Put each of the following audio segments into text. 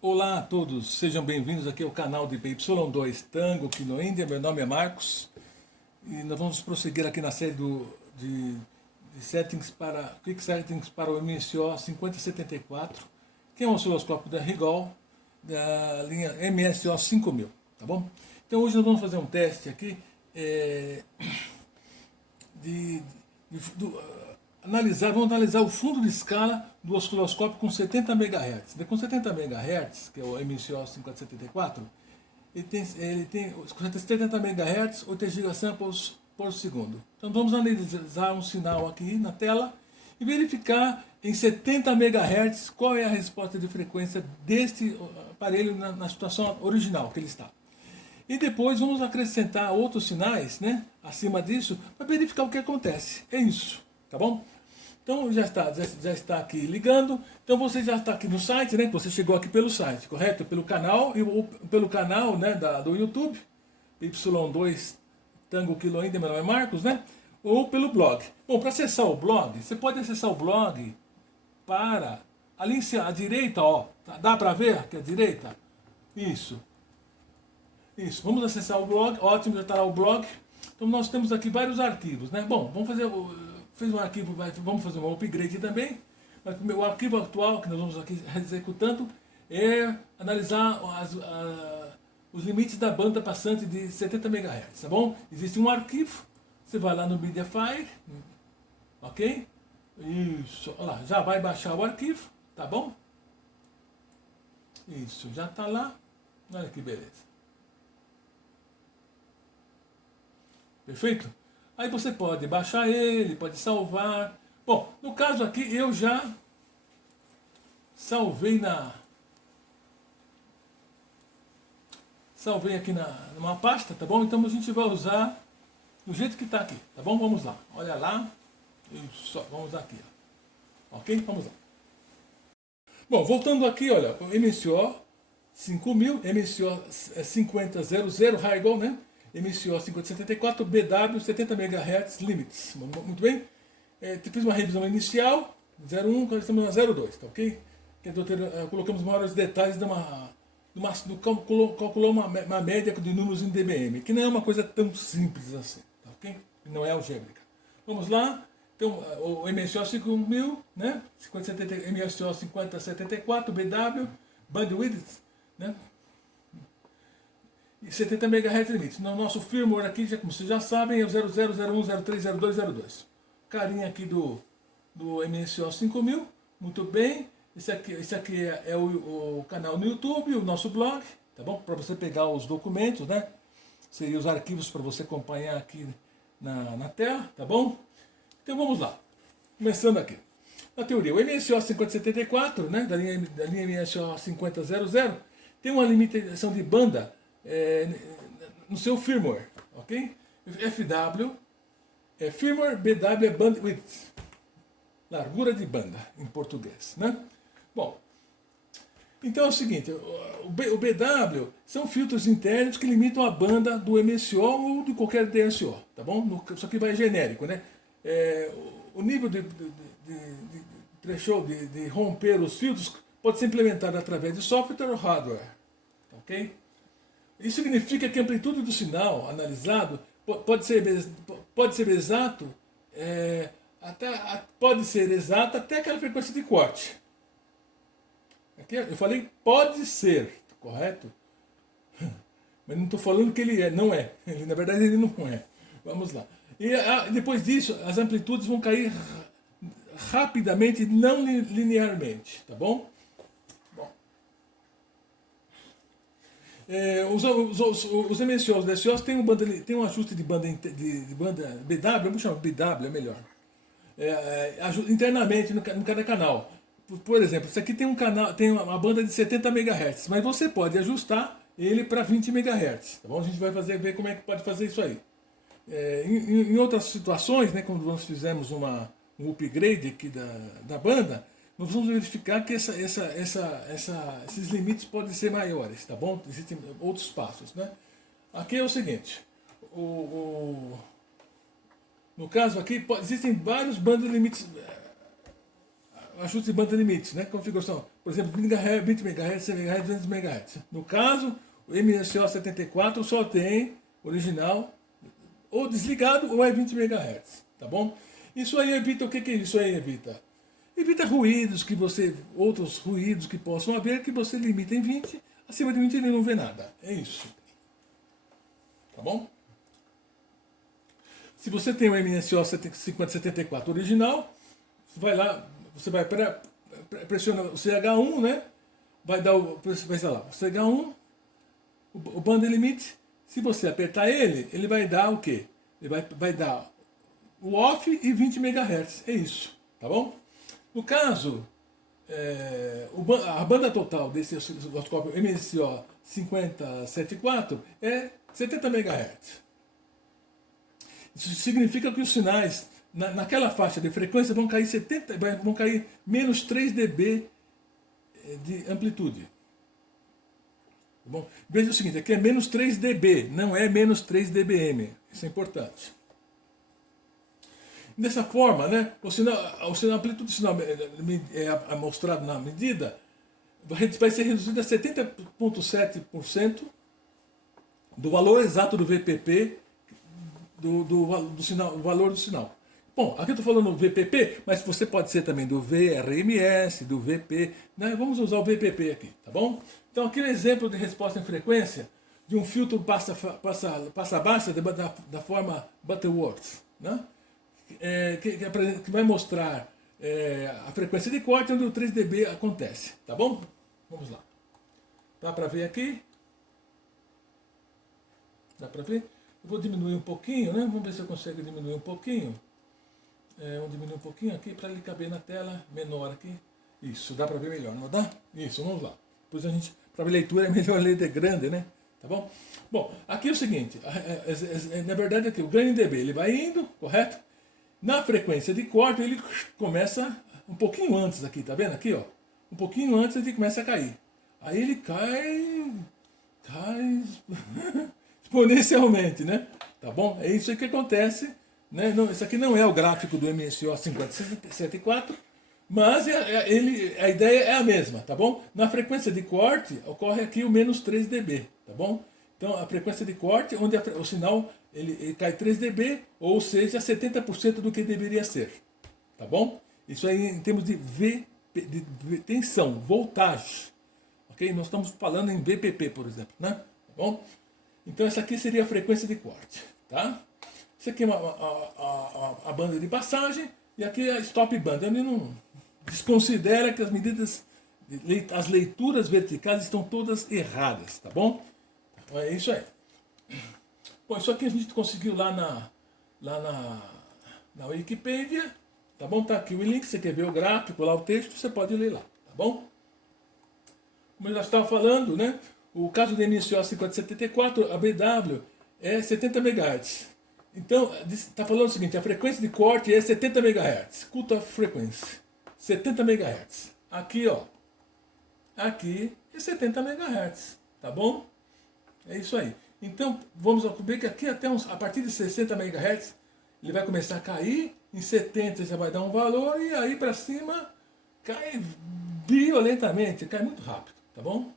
Olá a todos, sejam bem-vindos aqui ao canal de PY2 Tango Kilo India. Meu nome é Marcos e nós vamos prosseguir aqui na série de settings para Quick Settings para o MSO 5074, que é um osciloscópio da Rigol da linha MSO 5000, tá bom? Então hoje nós vamos fazer um teste aqui de, vamos analisar o fundo de escala do osciloscópio com 70 MHz. Com 70 MHz, que é o MCO 5074, ele tem 70 MHz, 8 gigasamples por segundo. Então vamos analisar um sinal aqui na tela e verificar em 70 MHz qual é a resposta de frequência deste aparelho na situação original que ele está. E depois vamos acrescentar outros sinais, né, acima disso, para verificar o que acontece. É isso, tá bom? Então já está aqui ligando. Então você já está aqui no site, né? Você chegou aqui pelo site, correto? Pelo canal, pelo canal, né, do YouTube, Y2 Tango Kilo India, meu nome é Marcos, né? Ou pelo blog. Bom, para acessar o blog, você pode acessar o blog para ali à direita, ó. Dá para ver aqui à direita? Isso. Isso, vamos acessar o blog, ótimo, já está lá o blog. Então nós temos aqui vários arquivos, né? Bom, vamos fazer, fez um arquivo, vamos fazer um upgrade também. Mas o arquivo atual que nós vamos aqui executando é analisar os limites da banda passante de 70 MHz, tá bom? Existe um arquivo, você vai lá no Mediafire, ok? Isso, olha lá, já vai baixar o arquivo, tá bom? Isso, já está lá, olha que beleza. Perfeito? Aí você pode baixar ele, pode salvar. Bom, no caso aqui eu já salvei aqui numa pasta, tá bom? Então a gente vai usar do jeito que está aqui, tá bom? Vamos lá. Olha lá. Isso, vamos aqui, ó. Ok? Vamos lá. Bom, voltando aqui, olha, o MCO 5000, MCO 5000, Rigol, né? MCO 5074, BW 70 MHz Limits. Muito bem? Fiz uma revisão inicial, 01, agora estamos na 02, tá ok? Colocamos maiores detalhes calculou uma média de números em dBm, que não é uma coisa tão simples assim, tá ok? Não é algébrica. Vamos lá. Então, o MSO 5000, né? MSO 5074, BW, bandwidth, né? E 70 MHz limite. No nosso firmware aqui, como vocês já sabem, é o 0001030202. Carinha aqui do MSO 5000. Muito bem. Esse aqui é o canal no YouTube, o nosso blog, tá bom? Para você pegar os documentos, né? Seriam os arquivos para você acompanhar aqui na tela, tá bom? Então vamos lá. Começando aqui. Na teoria, o MSO 5074, né? Da linha MSO 5000, tem uma limitação de banda no seu firmware, ok? FW é firmware, BW é bandwidth, largura de banda em português, né? Bom, então é o seguinte, o BW são filtros internos que limitam a banda do MSO ou de qualquer DSO, tá bom? Isso aqui vai genérico, né? O nível de threshold de romper os filtros pode ser implementado através de software ou hardware, ok? Isso significa que a amplitude do sinal analisado pode ser exato, pode ser exata até aquela frequência de corte. Aqui eu falei pode ser, correto? Mas não estou falando que ele é, não é. Na verdade ele não é. Vamos lá. E depois disso, as amplitudes vão cair rapidamente, não linearmente, tá bom? Os MSOs, os DSOs tem um ajuste de banda BW, vamos chamar BW, é melhor. Internamente no cada canal. Por exemplo, isso aqui tem tem uma banda de 70 MHz, mas você pode ajustar ele para 20 MHz. Tá bom? A gente vai ver como é que pode fazer isso aí. Em outras situações, né, quando nós fizemos um upgrade aqui da banda, nós vamos verificar que esses limites podem ser maiores, tá bom? Existem outros passos, né? Aqui é o seguinte, no caso aqui, existem vários bandos limites, ajuste de banda limite, né? Configuração, por exemplo, 20 MHz, 100 MHz, 200 MHz. No caso, o MSO 74 só tem original ou desligado ou é 20 MHz, tá bom? Isso aí evita, o que que isso aí evita? Evita ruídos outros ruídos que possam haver, que você limita em 20, acima de 20 ele não vê nada. É isso. Tá bom? Se você tem o MSO 5074 original, vai lá, você vai pressiona o CH1, né? Vai dar vai lá, o CH1, o band limit. Se você apertar ele vai dar o quê? Ele vai dar o off e 20 MHz. É isso, tá bom? No caso, a banda total desse osciloscópio MSO 5074 é 70 MHz. Isso significa que os sinais naquela faixa de frequência vão cair menos 3 dB de amplitude. Tá bom? Veja o seguinte, aqui é menos 3 dB, não é menos 3 dBm. Isso é importante. Dessa forma, né, a amplitude do sinal é mostrado na medida, vai ser reduzida a 70,7% do valor exato do VPP, do sinal, o valor do sinal. Bom, aqui eu estou falando do VPP, mas você pode ser também do VRMS, do VP, né? Vamos usar o VPP aqui, tá bom? Então aqui é um exemplo de resposta em frequência de um filtro passa-baixa da forma Butterworth, né? Que vai mostrar a frequência de corte onde o 3 dB acontece, tá bom? Vamos lá. Dá para ver aqui? Dá para ver? Eu vou diminuir um pouquinho, né? Vamos ver se eu consigo diminuir um pouquinho. Vamos diminuir um pouquinho aqui para ele caber na tela menor aqui. Isso, dá para ver melhor, não dá? Isso, vamos lá. Depois para ver leitura é melhor ler de grande, né? Tá bom? Bom, aqui é o seguinte, na verdade aqui o ganho em dB ele vai indo, correto? Na frequência de corte ele começa um pouquinho antes aqui, tá vendo aqui, ó? Um pouquinho antes ele começa a cair. Aí ele cai exponencialmente, né? Tá bom? É isso aí que acontece, né? Não, isso aqui não é o gráfico do MSO 5074, mas a ideia é a mesma, tá bom? Na frequência de corte ocorre aqui o menos 3 dB, tá bom? Então a frequência de corte, onde o sinal ele cai 3 dB, ou seja, 70% do que deveria ser, tá bom? Isso aí em termos de tensão, voltagem, ok? Nós estamos falando em VPP, por exemplo, né? Tá bom? Então essa aqui seria a frequência de corte, tá? Isso aqui é a banda de passagem e aqui é a stop band. Ele não desconsidera que as medidas, as leituras verticais estão todas erradas, tá bom? É isso aí. Bom, isso aqui a gente conseguiu lá na Wikipedia, tá bom? Tá aqui o link, você quer ver o gráfico, lá o texto, você pode ler lá, tá bom? Como eu já estava falando, né? O caso do MSO 5074, a BW é 70 MHz. Então, está falando o seguinte, a frequência de corte é 70 MHz. Cut off frequency, 70 MHz. Aqui, ó, aqui é 70 MHz, tá bom? É isso aí. Então, vamos ver que aqui até a partir de 60 MHz, ele vai começar a cair, em 70 já vai dar um valor, e aí para cima cai violentamente, cai muito rápido, tá bom?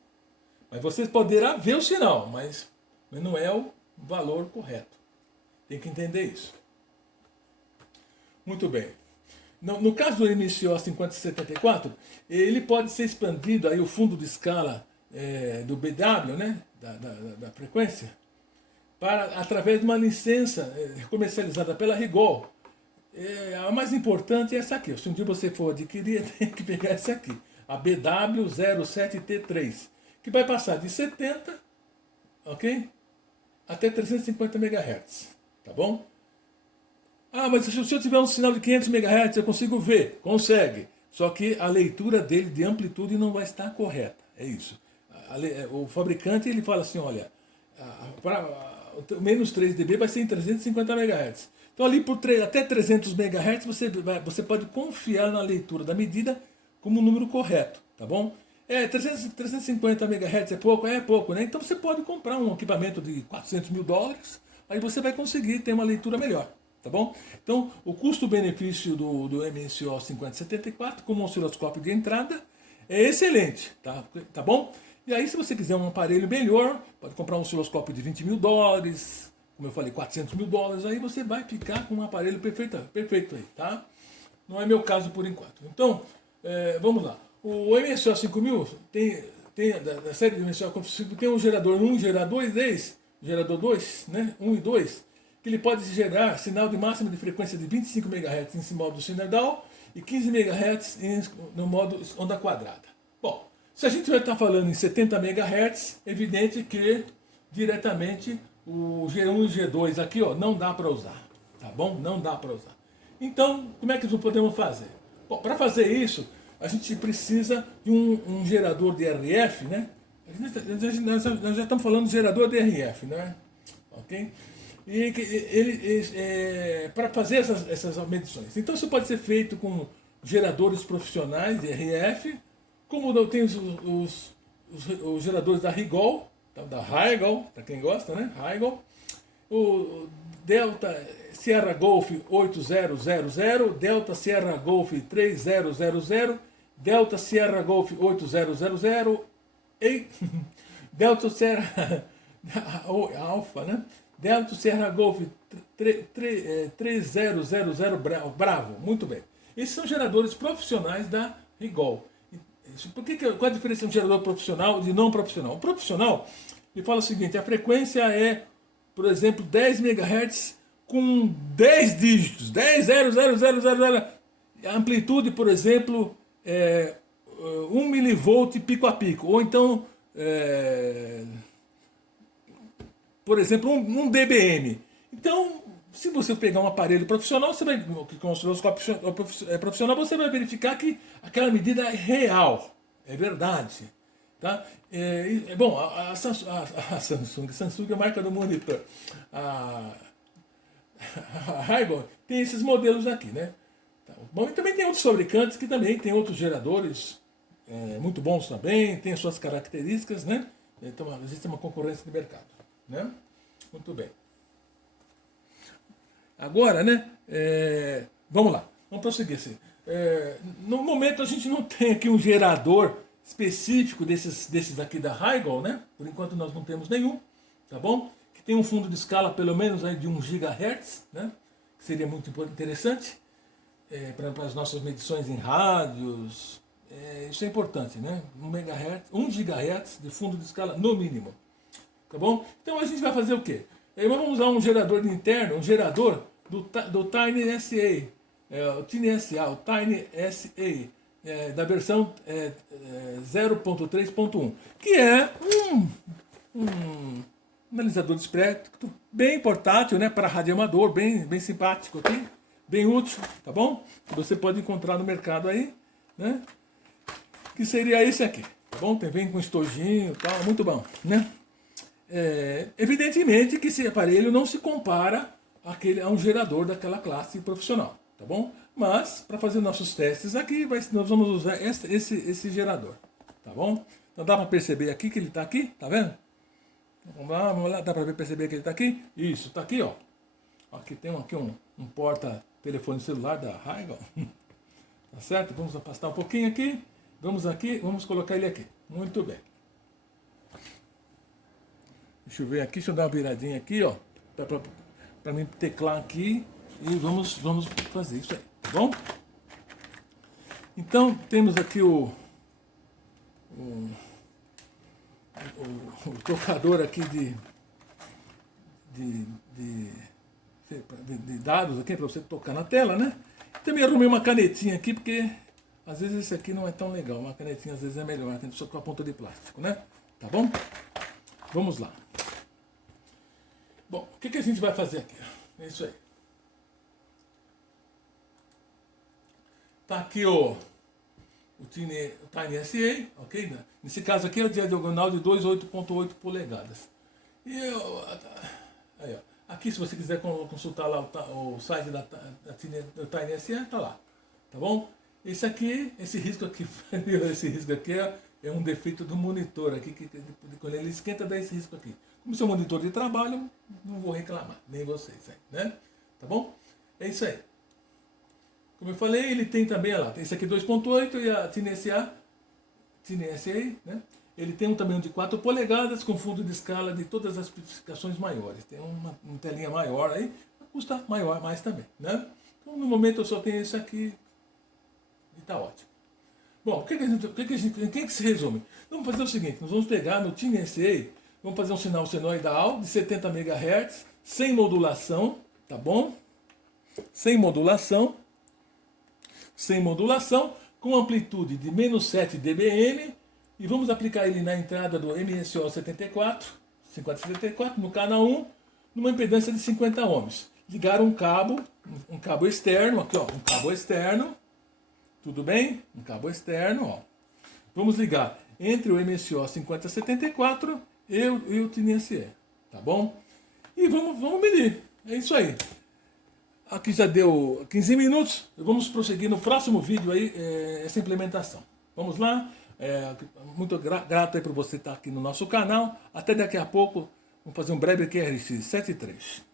Mas vocês poderão ver o sinal, mas não é o valor correto. Tem que entender isso. Muito bem. No caso do MSO 5074, ele pode ser expandido, aí o fundo de escala do BW, né, da frequência, através de uma licença comercializada pela Rigol. A mais importante é essa aqui. Se um dia você for adquirir, tem que pegar essa aqui, a BW07T3, que vai passar de 70, ok, até 350 MHz, tá bom? Ah, mas se eu tiver um sinal de 500 MHz, eu consigo ver? Consegue. Só que a leitura dele de amplitude não vai estar correta. É isso. O fabricante ele fala assim, olha, o menos 3 dB vai ser em 350 MHz. Então ali até 300 MHz você pode confiar na leitura da medida como o número correto, tá bom? 350 MHz é pouco? É pouco, né? Então você pode comprar um equipamento de $400 mil, aí você vai conseguir ter uma leitura melhor, Tá bom? Então, o custo-benefício do MSO 5074 como osciloscópio de entrada é excelente, tá bom? E aí, se você quiser um aparelho melhor, pode comprar um osciloscópio de $20 mil, como eu falei, $400 mil, aí você vai ficar com um aparelho perfeito aí, tá? Não é meu caso por enquanto. Então, vamos lá. O MSO 5000 da série de MSO 5000 tem um gerador 1 e gerador 2, né? 1 e 2, que ele pode gerar sinal de máxima de frequência de 25 MHz em modo sinusoidal e 15 MHz no modo onda quadrada. Bom, se a gente vai estar falando em 70 MHz, é evidente que diretamente o G1 e G2 aqui, ó, não dá para usar, tá bom? Não dá para usar. Então, como é que nós podemos fazer? Bom, para fazer isso, a gente precisa de um gerador de RF, né? Nós já estamos falando de gerador de RF, né? Ok? E para fazer essas medições. Então, isso pode ser feito com geradores profissionais de RF, como tem os geradores da Rigol, da Rigol, para quem gosta, né? Rigol. O Delta Sierra Golf 8000, Delta Sierra Golf 3000, Delta Sierra Golf 8000 e Delta Sierra Alpha, né? Delta Sierra Golf 3000 Bravo, muito bem. Esses são geradores profissionais da Rigol. Qual a diferença de um gerador profissional e de não profissional? O profissional, ele fala o seguinte, a frequência é, por exemplo, 10 MHz com 10 dígitos, 10, 0, 0, 0, 0, 0. A amplitude, por exemplo, é 1 milivolt pico a pico, ou então, por exemplo, 1 dBm. Então, se você pegar um aparelho profissional, você vai, com um osciloscópio profissional, você vai verificar que aquela medida é real, é verdade. Tá? Bom, a Samsung é a marca do monitor. A Rigol tem esses modelos aqui, né? Bom, e também tem outros fabricantes que também tem outros geradores muito bons também, tem suas características, né? Então existe uma concorrência de mercado, né? Muito bem. Agora, né? Vamos lá, vamos prosseguir assim. No momento a gente não tem aqui um gerador específico desses aqui da Rigol, né? Por enquanto nós não temos nenhum, tá bom? Que tem um fundo de escala pelo menos aí de 1 GHz, né? Que seria muito interessante para as nossas medições em rádios. Isso é importante, né? 1 GHz de fundo de escala no mínimo, tá bom? Então a gente vai fazer o quê? Vamos usar um gerador interno, um gerador do Tiny SA, o Tiny SA, o Tiny SA. Da versão 0.3.1, que é um analisador de espectro bem portátil, né, para radioamador, bem simpático aqui, bem útil, tá bom? Você pode encontrar no mercado aí, né? Que seria esse aqui, tá bom? Vem com estojinho e tal, muito bom, né? Evidentemente que esse aparelho não se compara a um gerador daquela classe profissional, tá bom? Mas, para fazer nossos testes aqui, nós vamos usar esse gerador, tá bom? Então dá para perceber aqui que ele está aqui, tá vendo? Vamos lá, dá para perceber que ele está aqui? Isso, está aqui, ó. Aqui tem um porta-telefone celular da Rigol, tá certo? Vamos afastar um pouquinho aqui, vamos colocar ele aqui, muito bem. Deixa eu ver aqui, deixa eu dar uma viradinha aqui, ó, para mim teclar aqui e vamos fazer isso aí. Bom? Então temos aqui o tocador aqui de dados aqui para você tocar na tela, né? Também arrumei uma canetinha aqui porque às vezes esse aqui não é tão legal. Uma canetinha às vezes é melhor, tem só com a ponta de plástico, né? Tá bom? Vamos lá. Bom, o que a gente vai fazer aqui? É isso aí. Tá aqui o Tiny SA, ok? Nesse caso aqui é a diagonal de 2,8.8 polegadas. Aí, ó, aqui se você quiser consultar lá o site do Tiny SA, tá lá, tá bom? Esse risco aqui é um defeito do monitor aqui, que quando ele esquenta dá esse risco aqui. Como seu monitor de trabalho, não vou reclamar, nem vocês, né? Tá bom? É isso aí. Como eu falei, ele tem também, olha lá, esse aqui 2.8 e a TineSA, né? Ele tem um tamanho de 4 polegadas com fundo de escala de todas as especificações maiores. Tem uma telinha maior aí, custa mais também, né? Então no momento eu só tenho esse aqui e tá ótimo. Bom, em que se resume? Vamos fazer o seguinte, nós vamos pegar no TineSA, vamos fazer um sinal senoidal de 70 MHz, sem modulação, tá bom? Sem modulação, com amplitude de menos 7 dBm, e vamos aplicar ele na entrada do MSO 5074, no canal 1, numa impedância de 50 ohms. Ligar um cabo externo, aqui ó, um cabo externo, tudo bem? Um cabo externo, ó. Vamos ligar entre o MSO 5074 e o TineSA, tá bom? E vamos medir, é isso aí. Aqui já deu 15 minutos, vamos prosseguir no próximo vídeo aí, essa implementação. Vamos lá, muito grato aí por você estar aqui no nosso canal. Até daqui a pouco, vamos fazer um breve QRX 73.